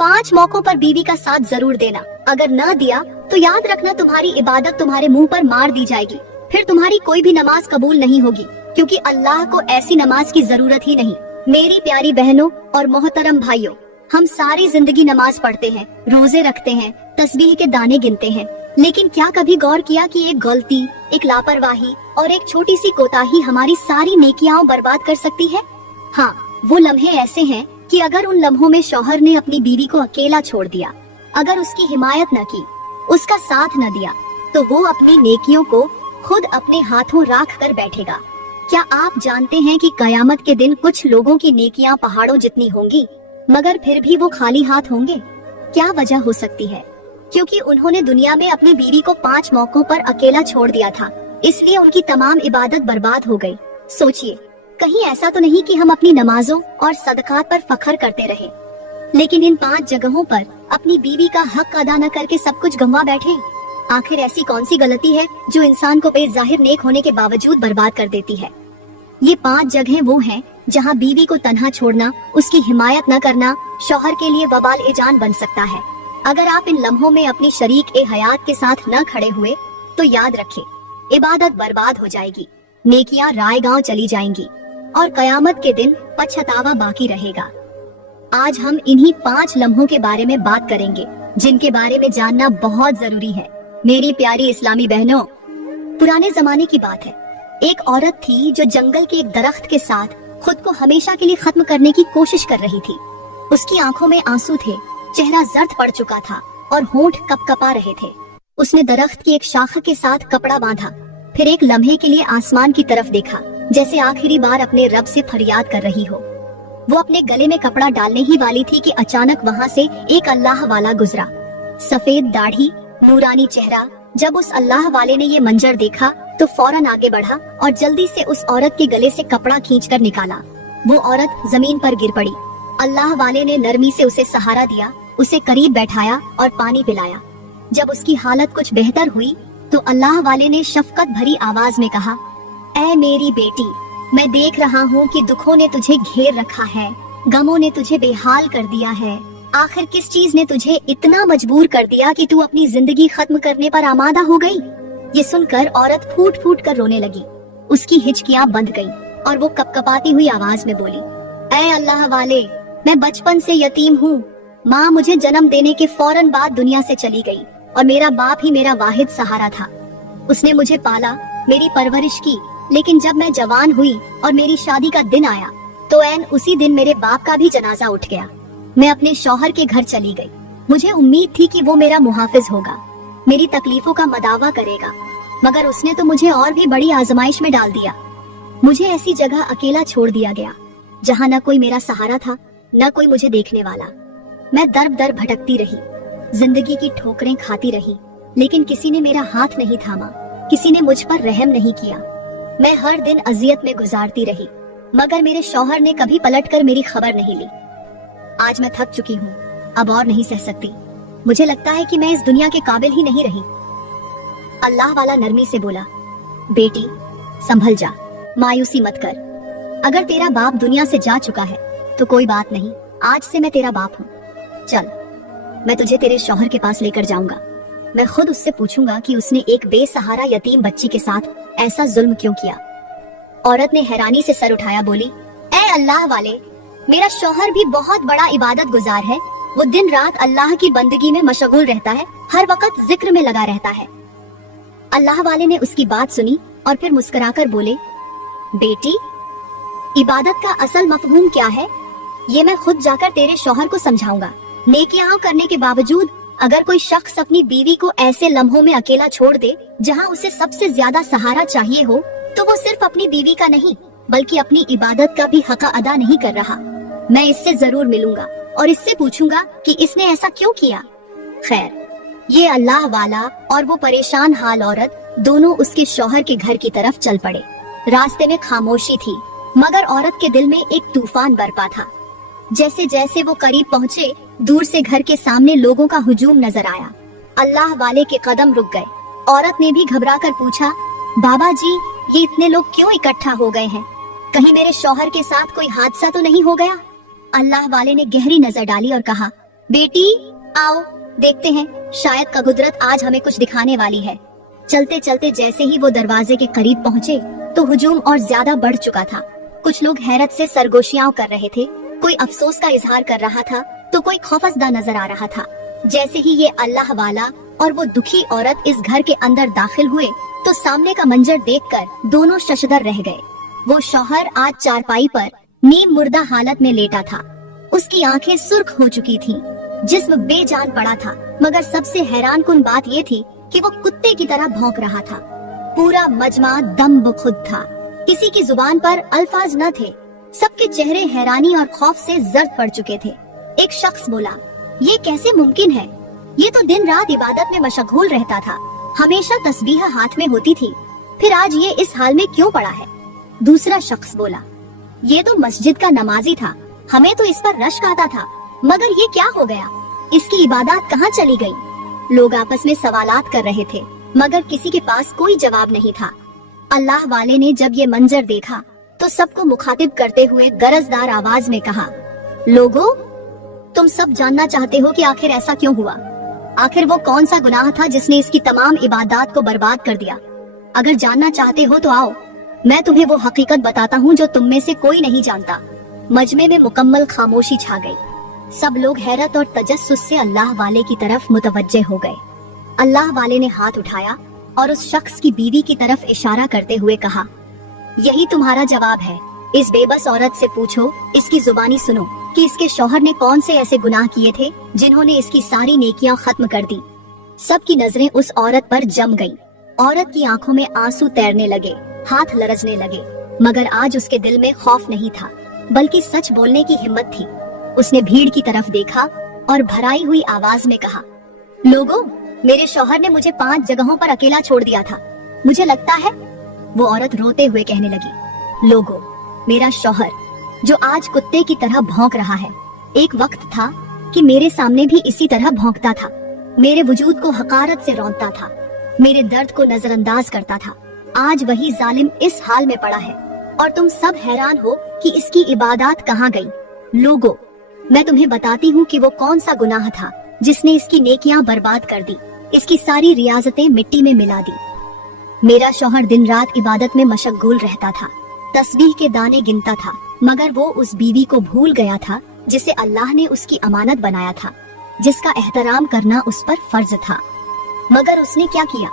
5 मौकों पर बीवी का साथ जरूर देना। अगर न दिया तो याद रखना तुम्हारी इबादत तुम्हारे मुंह पर मार दी जाएगी, फिर तुम्हारी कोई भी नमाज कबूल नहीं होगी, क्योंकि अल्लाह को ऐसी नमाज की जरूरत ही नहीं। मेरी प्यारी बहनों और मोहतरम भाइयों, हम सारी जिंदगी नमाज पढ़ते हैं, रोजे रखते हैं, तस्बीह के दाने गिनते हैं, लेकिन क्या कभी गौर किया कि एक गलती, एक लापरवाही और एक छोटी सी कोताही हमारी सारी नेकियां बर्बाद कर सकती है। हाँ, वो लम्हे ऐसे हैं कि अगर उन लम्हों में शौहर ने अपनी बीवी को अकेला छोड़ दिया, अगर उसकी हिमायत न की, उसका साथ न दिया, तो वो अपनी नेकियों को खुद अपने हाथों राख कर बैठेगा। क्या आप जानते हैं कि कयामत के दिन कुछ लोगों की नेकियां पहाड़ों जितनी होंगी, मगर फिर भी वो खाली हाथ होंगे? क्या वजह हो सकती है? क्योंकि उन्होंने दुनिया में अपनी बीवी को 5 मौकों पर अकेला छोड़ दिया था, इसलिए उनकी तमाम इबादत बर्बाद हो गई। सोचिए, कहीं ऐसा तो नहीं कि हम अपनी नमाजों और सदकात पर फख्र करते रहे, लेकिन इन 5 जगहों पर अपनी बीवी का हक अदा न करके सब कुछ गंवा बैठे। आखिर ऐसी कौन सी गलती है जो इंसान को बेज़ाहिर नेक होने के बावजूद बर्बाद कर देती है? ये 5 जगहें वो हैं जहां बीवी को तन्हा छोड़ना, उसकी हिमायत न करना शौहर के लिए वबाल ए जान बन सकता है। अगर आप इन लम्हों में अपनी शरीक ए हयात के साथ न खड़े हुए तो याद रखें, इबादत बर्बाद हो जाएगी, नेकियां रायगांव चली जाएंगी और कयामत के दिन पछतावा बाकी रहेगा। आज हम इन्हीं 5 लम्हों के बारे में बात करेंगे, जिनके बारे में जानना बहुत जरूरी है। मेरी प्यारी इस्लामी बहनों, पुराने जमाने की बात है, एक औरत थी जो जंगल के एक दरख्त के साथ खुद को हमेशा के लिए खत्म करने की कोशिश कर रही थी। उसकी आंखों में आंसू थे, चेहरा जर्द पड़ चुका था और होंठ कपकपा रहे थे। उसने दरख्त की एक शाख के साथ कपड़ा बांधा, फिर एक लम्हे के लिए आसमान की तरफ देखा, जैसे आखिरी बार अपने रब से फरियाद कर रही हो। वो अपने गले में कपड़ा डालने ही वाली थी कि अचानक वहाँ से एक अल्लाह वाला गुजरा, सफेद दाढ़ी, नूरानी चेहरा। जब उस अल्लाह वाले ने ये मंजर देखा तो फौरन आगे बढ़ा और जल्दी से उस औरत के गले से कपड़ा खींचकर निकाला। वो औरत जमीन पर गिर पड़ी। अल्लाह वाले ने नरमी से उसे सहारा दिया, उसे करीब बैठाया और पानी पिलाया। जब उसकी हालत कुछ बेहतर हुई तो अल्लाह वाले ने शफकत भरी आवाज में कहा, ऐ मेरी बेटी, मैं देख रहा हूँ कि दुखों ने तुझे घेर रखा है, गमों ने तुझे बेहाल कर दिया है। आखिर किस चीज ने तुझे इतना मजबूर कर दिया कि तू अपनी जिंदगी खत्म करने पर आमादा हो गई? ये सुनकर औरत फूट फूट कर रोने लगी। उसकी हिचकियां बंध गईं और वो कपकपाती हुई आवाज में बोली, ऐ अल्लाह वाले, मैं बचपन से यतीम हूँ। माँ मुझे जन्म देने के फौरन बाद दुनिया से चली गई और मेरा बाप ही मेरा वाहिद सहारा था। उसने मुझे पाला, मेरी परवरिश की, लेकिन जब मैं जवान हुई और मेरी शादी का दिन आया तो ऐन उसी दिन मेरे बाप का भी जनाजा उठ गया। मैं अपने शौहर के घर चली गई। मुझे उम्मीद थी कि वो मेरा मुहाफिज होगा, मेरी तकलीफों का मदावा करेगा, मगर उसने तो मुझे और भी बड़ी आजमाइश में डाल दिया। मुझे ऐसी जगह अकेला छोड़ दिया गया जहाँ न कोई मेरा सहारा था, न कोई मुझे देखने वाला। मैं दर दर भटकती रही, जिंदगी की ठोकरें खाती रही, लेकिन किसी ने मेरा हाथ नहीं थामा, किसी ने मुझ पर रहम नहीं किया। मैं हर दिन अजियत में गुजारती रही, मगर मेरे शौहर ने कभी पलटकर मेरी खबर नहीं ली। आज मैं थक चुकी हूँ, अब और नहीं सह सकती। मुझे लगता है कि मैं इस दुनिया के काबिल ही नहीं रही। अल्लाह वाला नरमी से बोला, बेटी संभल जा, मायूसी मत कर। अगर तेरा बाप दुनिया से जा चुका है तो कोई बात नहीं, आज से मैं तेरा बाप हूँ। चल, मैं तुझे तेरे शौहर के पास लेकर जाऊंगा। मैं खुद उससे पूछूंगा कि उसने एक बेसहारा यतीम बच्ची के साथ ऐसा जुल्म क्यों किया। औरत ने हैरानी से सर उठाया, बोली, ऐ अल्लाह वाले, मेरा शौहर भी बहुत बड़ा इबादत गुजार है। वो दिन रात अल्लाह की बंदगी में मशगूल रहता है, हर वक्त जिक्र में लगा रहता है। अल्लाह वाले ने उसकी बात सुनी और फिर मुस्कुराकर बोले, बेटी, इबादत का असल मफहूम क्या है, ये मैं खुद जाकर तेरे शौहर को समझाऊंगा। नेकियां करने के बावजूद अगर कोई शख्स अपनी बीवी को ऐसे लम्हों में अकेला छोड़ दे जहां उसे सबसे ज्यादा सहारा चाहिए हो, तो वो सिर्फ अपनी बीवी का नहीं बल्कि अपनी इबादत का भी हक अदा नहीं कर रहा। मैं इससे जरूर मिलूंगा और इससे पूछूंगा कि इसने ऐसा क्यों किया। खैर, ये अल्लाह वाला और वो परेशान हाल औरत दोनों उसके शौहर के घर की तरफ चल पड़े। रास्ते में खामोशी थी, मगर औरत के दिल में एक तूफान बरपा था। जैसे जैसे वो करीब पहुँचे, दूर से घर के सामने लोगों का हुजूम नजर आया। अल्लाह वाले के कदम रुक गए। औरत ने भी घबराकर पूछा, बाबा जी, ये इतने लोग क्यों इकट्ठा हो गए हैं? कहीं मेरे शौहर के साथ कोई हादसा तो नहीं हो गया? अल्लाह वाले ने गहरी नजर डाली और कहा, बेटी आओ, देखते हैं, शायद का कुदरत आज हमें कुछ दिखाने वाली है। चलते चलते जैसे ही वो दरवाजे के करीब पहुँचे तो हुजूम और ज्यादा बढ़ चुका था। कुछ लोग हैरत से सरगोशियां कर रहे थे, कोई अफसोस का इजहार कर रहा था तो कोई खौफजदा नजर आ रहा था। जैसे ही ये अल्लाह वाला और वो दुखी औरत इस घर के अंदर दाखिल हुए तो सामने का मंजर देखकर दोनों शशदर रह गए। वो शौहर आज चारपाई पर नीम मुर्दा हालत में लेटा था। उसकी आंखें सुर्ख हो चुकी थीं, जिस्म बेजान पड़ा था, मगर सबसे हैरान कुन बात ये थी कि वो कुत्ते की तरह भौंक रहा था। पूरा मजमा दम बखुद था, किसी की जुबान पर अल्फाज न थे। सबके चेहरे हैरानी और खौफ से जर्द पड़ चुके थे। एक शख्स बोला, ये कैसे मुमकिन है? ये तो दिन रात इबादत में मशगूल रहता था, हमेशा तस्बीह हाथ में होती थी, फिर आज ये इस हाल में क्यों पड़ा है? दूसरा शख्स बोला, ये तो मस्जिद का नमाजी था, हमें तो इस पर रश्क आता था, मगर ये क्या हो गया? इसकी इबादत कहाँ चली गई? लोग आपस में सवालात कर रहे थे, मगर किसी के पास कोई जवाब नहीं था। अल्लाह वाले ने जब ये मंजर देखा तो सबको मुखातिब करते हुए गरजदार आवाज में कहा, लोगों, तुम सब जानना चाहते हो कि आखिर ऐसा क्यों हुआ? आखिर वो कौन सा गुनाह था जिसने इसकी तमाम इबादत को बर्बाद कर दिया? अगर जानना चाहते हो तो आओ, मैं तुम्हें वो हकीकत बताता हूँ जो तुम में से कोई नहीं जानता। मजमे में मुकम्मल खामोशी छा गई। सब लोग हैरत और तजस्सुस से अल्लाह वाले की तरफ मुतवज्जे हो गए। अल्लाह वाले ने हाथ उठाया और उस शख्स की बीवी की तरफ इशारा करते हुए कहा, यही तुम्हारा जवाब है। इस बेबस औरत से पूछो, इसकी जुबानी सुनो कि इसके शौहर ने कौन से ऐसे गुनाह किए थे जिन्होंने इसकी सारी नेकियां खत्म कर दी। सबकी नजरें उस औरत पर जम गईं। औरत की आंखों में आंसू तैरने लगे, हाथ लरजने लगे, मगर आज उसके दिल में खौफ नहीं था, बल्कि सच बोलने की हिम्मत थी। उसने भीड़ की तरफ देखा और भराई हुई आवाज में कहा, लोगों, मेरे शौहर ने मुझे 5 जगहों पर अकेला छोड़ दिया था, मुझे लगता है। वो औरत रोते हुए कहने लगी, लोगों, मेरा शौहर जो आज कुत्ते की तरह भौंक रहा है, एक वक्त था कि मेरे सामने भी इसी तरह भौंकता था, मेरे वजूद को हकारत से रौंदता था, मेरे दर्द को नजरअंदाज करता था। आज वही जालिम इस हाल में पड़ा है और तुम सब हैरान हो कि इसकी इबादत कहाँ गई। लोगों, मैं तुम्हें बताती हूँ कि वो कौन सा गुनाह था जिसने इसकी नेकियां बर्बाद कर दी, इसकी सारी रियाजतें मिट्टी में मिला दी। मेरा शौहर दिन रात इबादत में मशगूल रहता था, तस्बीह के दाने गिनता था, मगर वो उस बीवी को भूल गया था जिसे अल्लाह ने उसकी अमानत बनाया था, जिसका एहतराम करना उस पर फर्ज था। मगर उसने क्या किया?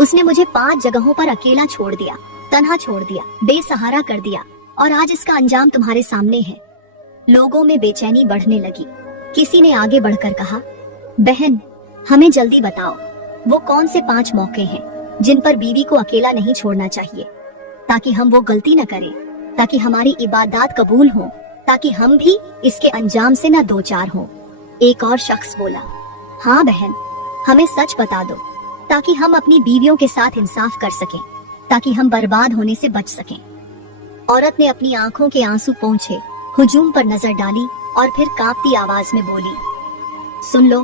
उसने मुझे 5 जगहों पर अकेला छोड़ दिया, तन्हा छोड़ दिया, बेसहारा कर दिया, और आज इसका अंजाम तुम्हारे सामने है। लोगों में बेचैनी बढ़ने लगी। किसी ने आगे बढ़कर कहा, बहन, हमें जल्दी बताओ, वो कौन से 5 मौके हैं जिन पर बीवी को अकेला नहीं छोड़ना चाहिए, ताकि हम वो गलती न करें, ताकि हमारी इबादत कबूल हो, ताकि हम भी इसके अंजाम से न दो चार हो। एक और शख्स बोला, हाँ बहन, हमें सच बता दो, ताकि हम अपनी बीवियों के साथ इंसाफ कर सकें, ताकि हम बर्बाद होने से बच सकें। औरत ने अपनी आंखों के आंसू पोंछे, हुजूम पर नजर डाली और फिर कांपती आवाज में बोली, सुन लो,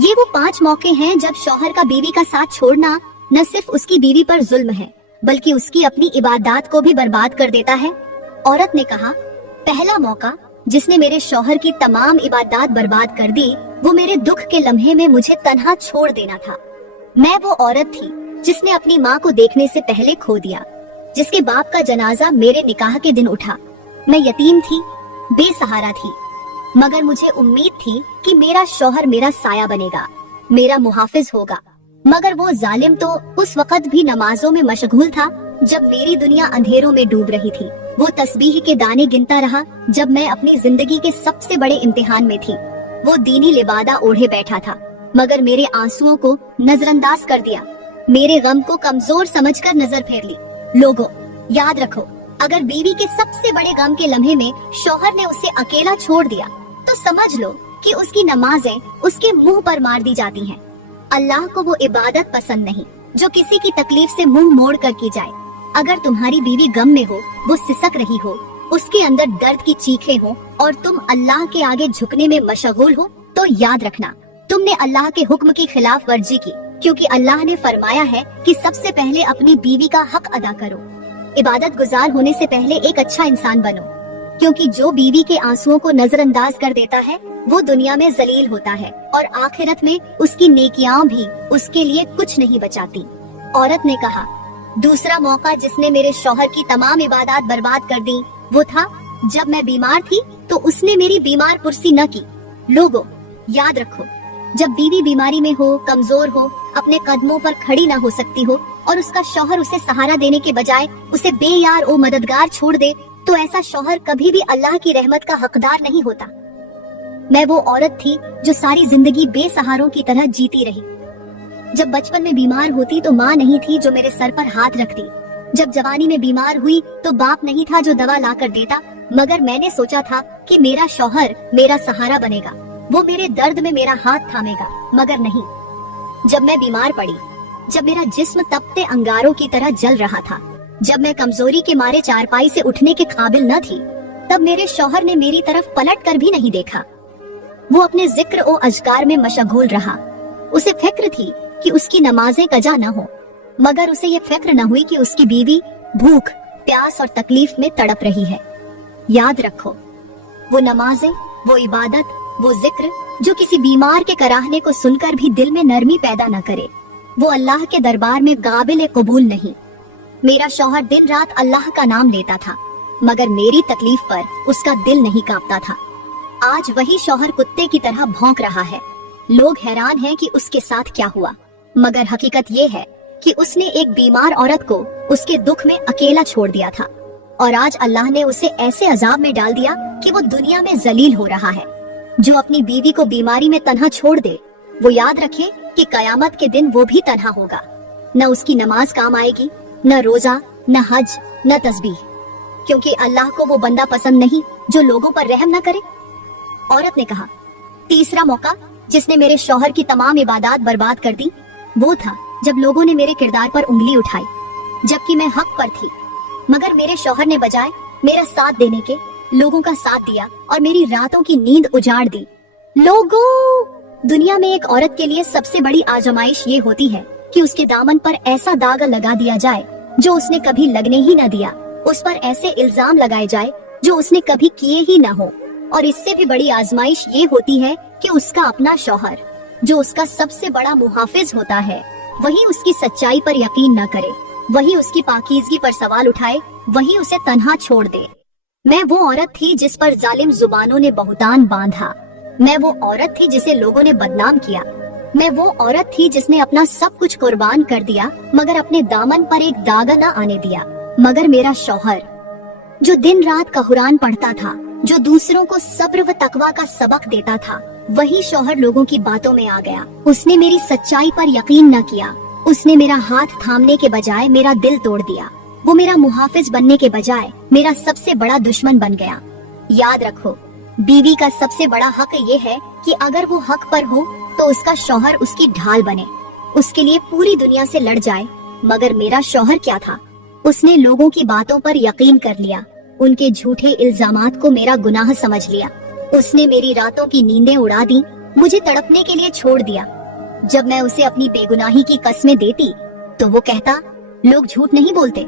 ये वो 5 मौके हैं जब शौहर का बीवी का साथ छोड़ना न सिर्फ उसकी बीवी पर जुल्म है, बल्कि उसकी अपनी इबादत को भी बर्बाद कर देता है। औरत ने कहा, पहला मौका जिसने मेरे शौहर की तमाम इबादत बर्बाद कर दी, वो मेरे दुख के लम्हे में मुझे तन्हा छोड़ देना था। मैं वो औरत थी जिसने अपनी माँ को देखने से पहले खो दिया, जिसके बाप का जनाजा मेरे निकाह के दिन उठा। मैं यतीम थी, बेसहारा थी, मगर मुझे उम्मीद थी कि मेरा शौहर मेरा साया बनेगा, मेरा मुहाफिज होगा। मगर वो जालिम तो उस वक्त भी नमाजों में मशगूल था जब मेरी दुनिया अंधेरों में डूब रही थी। वो तस्बीह के दाने गिनता रहा जब मैं अपनी जिंदगी के सबसे बड़े इम्तिहान में थी। वो दीनी लिबादा ओढ़े बैठा था, मगर मेरे आंसुओं को नजरअंदाज कर दिया, मेरे गम को कमजोर समझकर नजर फेर ली। लोगों, याद रखो, अगर बीवी के सबसे बड़े गम के लम्हे में शौहर ने उसे अकेला छोड़ दिया तो समझ लो कि उसकी नमाजें उसके मुंह पर मार दी जाती हैं। अल्लाह को वो इबादत पसंद नहीं जो किसी की तकलीफ से मुंह मोड़ कर की जाए। अगर तुम्हारी बीवी गम में हो, वो सिसक रही हो, उसके अंदर दर्द की चीखें हो और तुम अल्लाह के आगे झुकने में मशगूल हो, तो याद रखना तुमने अल्लाह के हुक्म की खिलाफ वर्जी की, क्योंकि अल्लाह ने फरमाया है कि सबसे पहले अपनी बीवी का हक अदा करो। इबादत गुजार होने से पहले एक अच्छा इंसान बनो, क्योंकि जो बीवी के आंसुओं को नजरअंदाज कर देता है वो दुनिया में जलील होता है और आखिरत में उसकी नेकियां भी उसके लिए कुछ नहीं बचाती। औरत ने कहा, दूसरा मौका जिसने मेरे शौहर की तमाम इबादत बर्बाद कर दी वो था जब मैं बीमार थी तो उसने मेरी बीमार पुरसी न की। लोगों, याद रखो, जब बीवी बीमारी में हो, कमजोर हो, अपने कदमों पर खड़ी न हो सकती हो और उसका शौहर उसे सहारा देने के बजाय उसे बेयार और मददगार छोड़ दे, तो ऐसा शौहर कभी भी अल्लाह की रहमत का हकदार नहीं होता। मैं वो औरत थी जो सारी जिंदगी बेसहारों की तरह जीती रही। जब बचपन में बीमार होती तो माँ नहीं थी जो मेरे सर पर हाथ रखती। जब जवानी में बीमार हुई तो बाप नहीं था जो दवा ला कर देता, मगर मैंने सोचा था कि मेरा शौहर मेरा सहारा बनेगा, वो मेरे दर्द में मेरा हाथ थामेगा, मगर नहीं। जब मैं बीमार पड़ी, जब मेरा जिस्म तपते अंगारों की तरह जल रहा था, जब मैं कमजोरी के मारे चारपाई से उठने के काबिल न थी, तब मेरे शौहर ने मेरी तरफ पलट कर भी नहीं देखा। वो अपने जिक्र और अज़कार में मशगूल रहा। उसे फिक्र थी कि उसकी नमाजें कजा न हो, मगर उसे ये फिक्र न हुई कि उसकी बीवी भूख, प्यास और तकलीफ में तड़प रही है। याद रखो, वो नमाजें, वो इबादत, वो जिक्र जो किसी बीमार के कराहने को सुनकर भी दिल में नरमी पैदा न करे, वो अल्लाह के दरबार में काबिल कबूल नहीं। मेरा शौहर दिन रात अल्लाह का नाम लेता था, मगर मेरी तकलीफ पर उसका दिल नहीं कांपता था। आज वही शौहर कुत्ते की तरह भौंक रहा है। लोग हैरान हैं कि उसके साथ क्या हुआ, मगर हकीकत ये है कि उसने एक बीमार औरत को उसके दुख में अकेला छोड़ दिया था और आज अल्लाह ने उसे ऐसे अजाब में डाल दिया कि वो दुनिया में जलील हो रहा है। जो अपनी बीवी को बीमारी में तन्हा छोड़ दे, वो याद रखे कि कयामत के दिन वो भी तन्हा होगा। न उसकी नमाज काम आएगी, न रोजा, न हज, न तस्बीह, क्योंकि अल्लाह को वो बंदा पसंद नहीं जो लोगों पर रहम न करे। औरत ने कहा, तीसरा मौका जिसने मेरे शौहर की तमाम इबादत बर्बाद कर दी वो था जब लोगों ने मेरे किरदार पर उंगली उठाई, जबकि मैं हक पर थी, मगर मेरे शौहर ने बजाय मेरा साथ देने के लोगों का साथ दिया और मेरी रातों की नींद उजाड़ दी। लोगों, दुनिया में एक औरत के लिए सबसे बड़ी आजमाइश ये होती है कि उसके दामन पर ऐसा दाग लगा दिया जाए जो उसने कभी लगने ही न दिया, उस पर ऐसे इल्जाम लगाए जाए जो उसने कभी किए ही न हो, और इससे भी बड़ी आजमाइश ये होती है कि उसका अपना शौहर, जो उसका सबसे बड़ा मुहाफिज होता है, वही उसकी सच्चाई पर यकीन न करे, वही उसकी पाकीज़गी पर सवाल उठाए, वही उसे तन्हा छोड़ दे। मैं वो औरत थी जिस पर जालिम जुबानों ने बहुतान बांधा। मैं वो औरत थी जिसे लोगों ने बदनाम किया। मैं वो औरत थी जिसने अपना सब कुछ कुर्बान कर दिया, मगर अपने दामन पर एक दाग न आने दिया। मगर मेरा शौहर, जो दिन रात का कुरान पढ़ता था, जो दूसरों को सब्र व तकवा का सबक देता था, वही शौहर लोगों की बातों में आ गया। उसने मेरी सच्चाई पर यकीन न किया। उसने मेरा हाथ थामने के बजाय मेरा दिल तोड़ दिया। वो मेरा मुहाफिज बनने के बजाय मेरा सबसे बड़ा दुश्मन बन गया। याद रखो, बीवी का सबसे बड़ा हक ये है कि अगर वो हक पर हो तो उसका शौहर उसकी ढाल बने, उसके लिए पूरी दुनिया से लड़ जाए। मगर मेरा शौहर क्या था? उसने लोगों की बातों पर यकीन कर लिया, उनके झूठे इल्जामात को मेरा गुनाह समझ लिया। उसने मेरी रातों की नींदें उड़ा दी, मुझे तड़पने के लिए छोड़ दिया। जब मैं उसे अपनी बेगुनाही की कस्में देती तो वो कहता, लोग झूठ नहीं बोलते।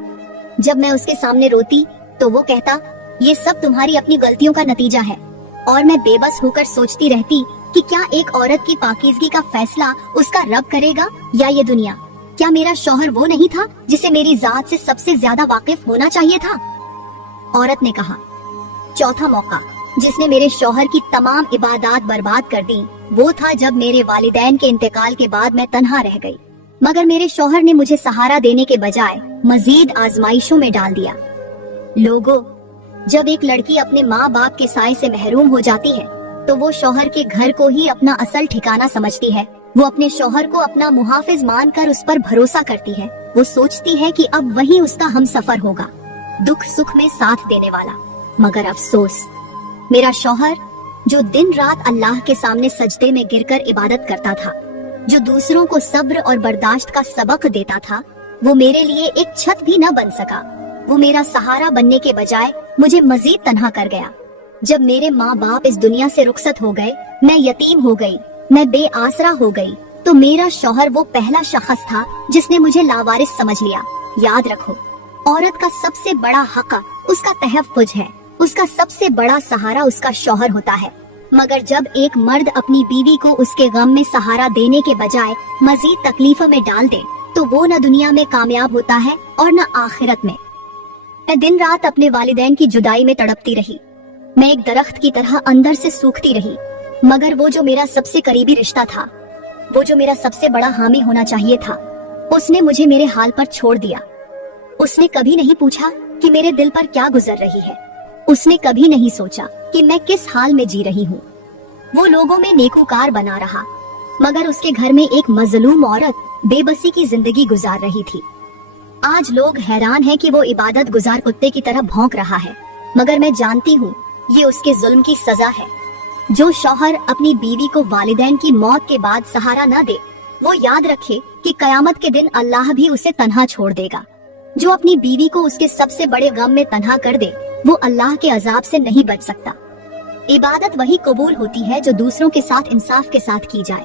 जब मैं उसके सामने रोती तो वो कहता, ये सब तुम्हारी अपनी गलतियों का नतीजा है। और मैं बेबस होकर सोचती रहती कि क्या एक औरत की पाकीज़गी का फैसला उसका रब करेगा या ये दुनिया? क्या मेरा शौहर वो नहीं था जिसे मेरी जात से सबसे ज्यादा वाकिफ होना चाहिए था? औरत ने कहा, चौथा मौका जिसने मेरे शौहर की तमाम इबादत बर्बाद कर दी वो था जब मेरे वालिदैन के इंतकाल के बाद मैं तन्हा रह गई, मगर मेरे शौहर ने मुझे सहारा देने के बजाय मजीद आजमाइशों में डाल दिया। लोगों, जब एक लड़की अपने माँ बाप के साए से महरूम हो जाती है तो वो शौहर के घर को ही अपना असल ठिकाना समझती है। वो अपने शौहर को अपना मुहाफिज मानकर उस पर भरोसा करती है। वो सोचती है कि अब वही उसका हमसफर होगा, दुख सुख में साथ देने वाला। मगर अफसोस, मेरा शौहर जो दिन रात अल्लाह के सामने सजदे में गिरकर इबादत करता था, जो दूसरों को सब्र और बर्दाश्त का सबक देता था, वो मेरे लिए एक छत भी न बन सका। वो मेरा सहारा बनने के बजाय मुझे मजीद तन्हा कर गया। जब मेरे माँ बाप इस दुनिया से रुखसत हो गए, मैं यतीम हो गई, मैं बेआसरा हो गई, तो मेरा शौहर वो पहला शख्स था जिसने मुझे लावारिस समझ लिया। याद रखो, औरत का सबसे बड़ा हक उसका तहफ्फुज है, उसका सबसे बड़ा सहारा उसका शौहर होता है। मगर जब एक मर्द अपनी बीवी को उसके गम में सहारा देने के बजाय मजीद तकलीफों में डाल दे तो वो न दुनिया में कामयाब होता है और न आखिरत में। मैं दिन रात अपने वालिदैन की जुदाई में तड़पती रही। मैं एक दरख्त की तरह अंदर से सूखती रही, मगर वो जो मेरा सबसे करीबी रिश्ता था, वो जो मेरा सबसे बड़ा हामी होना चाहिए था, उसने मुझे मेरे हाल पर छोड़ दिया। उसने कभी नहीं पूछा कि मेरे दिल पर क्या गुजर रही है। उसने कभी नहीं सोचा कि मैं किस हाल में जी रही हूँ। वो लोगों में नेकूकार बना रहा, मगर उसके घर में एक मजलूम औरत बेबसी की जिंदगी गुजार रही थी। आज लोग हैरान हैं कि वो इबादत गुजार कुत्ते की तरह भौंक रहा है, मगर मैं जानती हूँ ये उसके जुल्म की सजा है। जो शौहर अपनी बीवी को वालिदैन की मौत के बाद सहारा न दे, वो याद रखे कि कयामत के दिन अल्लाह भी उसे तन्हा छोड़ देगा। जो अपनी बीवी को उसके सबसे बड़े गम में तन्हा कर दे, वो अल्लाह के अजाब से नहीं बच सकता। इबादत वही कबूल होती है जो दूसरों के साथ इंसाफ के साथ की जाए,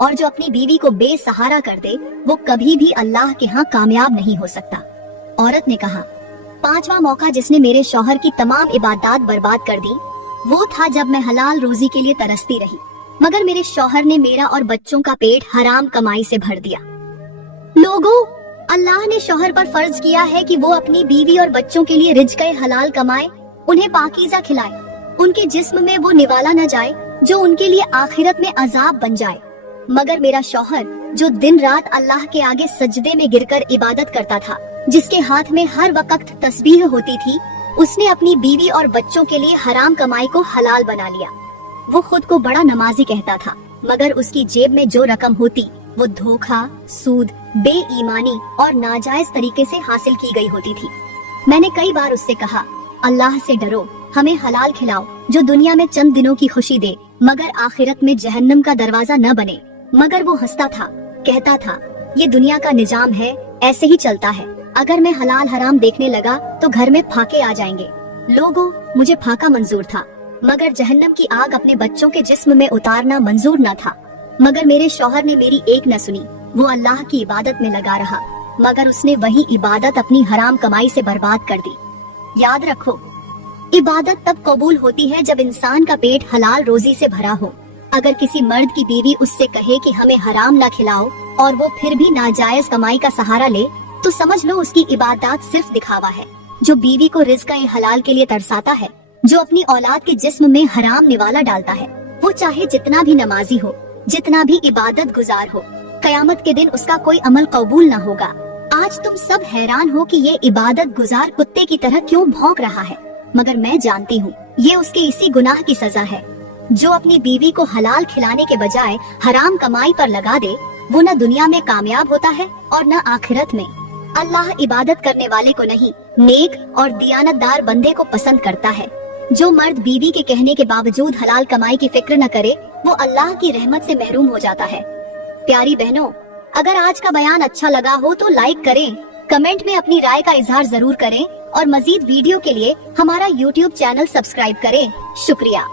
और जो अपनी बीवी को बेसहारा कर दे, वो कभी भी अल्लाह के यहाँ कामयाब नहीं हो सकता। औरत ने कहा, 5वां मौका जिसने मेरे शौहर की तमाम इबादत बर्बाद कर दी, वो था जब मैं हलाल रोजी के लिए तरसती रही, मगर मेरे शौहर ने मेरा और बच्चों का पेट हराम कमाई से भर दिया। लोगों, अल्लाह ने शौहर पर फर्ज किया है कि वो अपनी बीवी और बच्चों के लिए रिज़्क़ हलाल कमाए, उन्हें पाकीज़ा खिलाए, उनके जिस्म में वो निवाला न जाए जो उनके लिए आखिरत में अजाब बन जाए। मगर मेरा शौहर जो दिन रात अल्लाह के आगे सजदे में गिरकर इबादत करता था, जिसके हाथ में हर वक्त तस्बीह होती थी, उसने अपनी बीवी और बच्चों के लिए हराम कमाई को हलाल बना लिया। वो खुद को बड़ा नमाजी कहता था, मगर उसकी जेब में जो रकम होती वो धोखा, सूद, बेईमानी और नाजायज तरीके से हासिल की गई होती थी। मैंने कई बार उससे कहा, अल्लाह से डरो, हमें हलाल खिलाओ जो दुनिया में चंद दिनों की खुशी दे, मगर आखिरत में जहन्नम का दरवाजा न बने। मगर वो हंसता था, कहता था, ये दुनिया का निजाम है, ऐसे ही चलता है। अगर मैं हलाल हराम देखने लगा तो घर में फाके आ जाएंगे। लोगों, मुझे फाका मंजूर था, मगर जहन्नम की आग अपने बच्चों के जिस्म में उतारना मंजूर न था। मगर मेरे शौहर ने मेरी एक न सुनी। वो अल्लाह की इबादत में लगा रहा, मगर उसने वही इबादत अपनी हराम कमाई से बर्बाद कर दी। याद रखो, इबादत तब कबूल होती है जब इंसान का पेट हलाल रोजी से भरा हो। अगर किसी मर्द की बीवी उससे कहे कि हमें हराम ना खिलाओ और वो फिर भी नाजायज कमाई का सहारा ले, तो समझ लो उसकी इबादत सिर्फ दिखावा है। जो बीवी को रिज़्क़ हलाल के लिए तरसाता है, जो अपनी औलाद के जिस्म में हराम निवाला डालता है, वो चाहे जितना भी नमाजी हो, जितना भी इबादत गुजार हो, कयामत के दिन उसका कोई अमल कबूल न होगा। आज तुम सब हैरान हो कि ये इबादत गुजार कुत्ते की तरह क्यों भौंक रहा है, मगर मैं जानती हूँ ये उसके इसी गुनाह की सजा है। जो अपनी बीवी को हलाल खिलाने के बजाय हराम कमाई पर लगा दे, वो न दुनिया में कामयाब होता है और न आखिरत में। अल्लाह इबादत करने वाले को नहीं, नेक और दियानतदार बंदे को पसंद करता है। जो मर्द बीवी के कहने के बावजूद हलाल कमाई की फिक्र न करे, वो अल्लाह की रहमत से महरूम हो जाता है। प्यारी बहनों, अगर आज का बयान अच्छा लगा हो तो लाइक करें, कमेंट में अपनी राय का इजहार जरूर करें और मजीद वीडियो के लिए हमारा YouTube चैनल सब्सक्राइब करें। शुक्रिया।